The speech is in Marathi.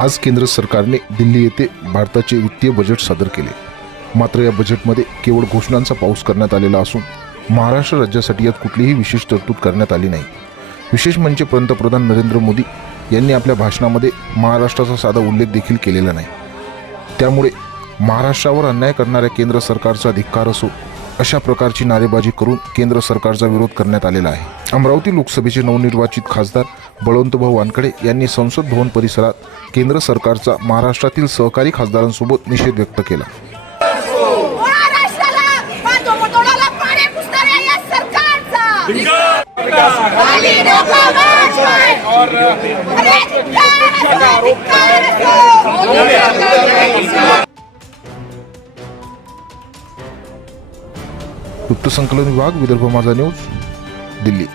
आज केंद्र सरकारने दिल्ली येथे भारताचे वित्तीय बजेट सादर केले. मात्र या बजेटमध्ये केवळ घोषणांचा पाऊस करण्यात आलेला असून महाराष्ट्र राज्यासाठी यात कुठलीही विशेष तरतूद करण्यात आली नाही. विशेष म्हणजे पंतप्रधान नरेंद्र मोदी यांनी आपल्या भाषणामध्ये महाराष्ट्राचा साधा उल्लेख देखील केलेला नाही. त्यामुळे महाराष्ट्रावर अन्याय करणाऱ्या केंद्र सरकारचा धिक्कार असो अशा प्रकारची नारेबाजी करून केंद्र सरकारचा विरोध करण्यात आलेला आहे. अमरावती लोकसभेचे नवनिर्वाचित खासदार बळवंतभाऊ वानकडे यांनी संसद भवन परिसरात केंद्र सरकारचा महाराष्ट्रातील सहकारी खासदारांसोबत निषेध व्यक्त केला. सरकारचा! असो, संकलन वृत्तसंकलन विभाग विदर्भ माझा न्यूज दिल्ली.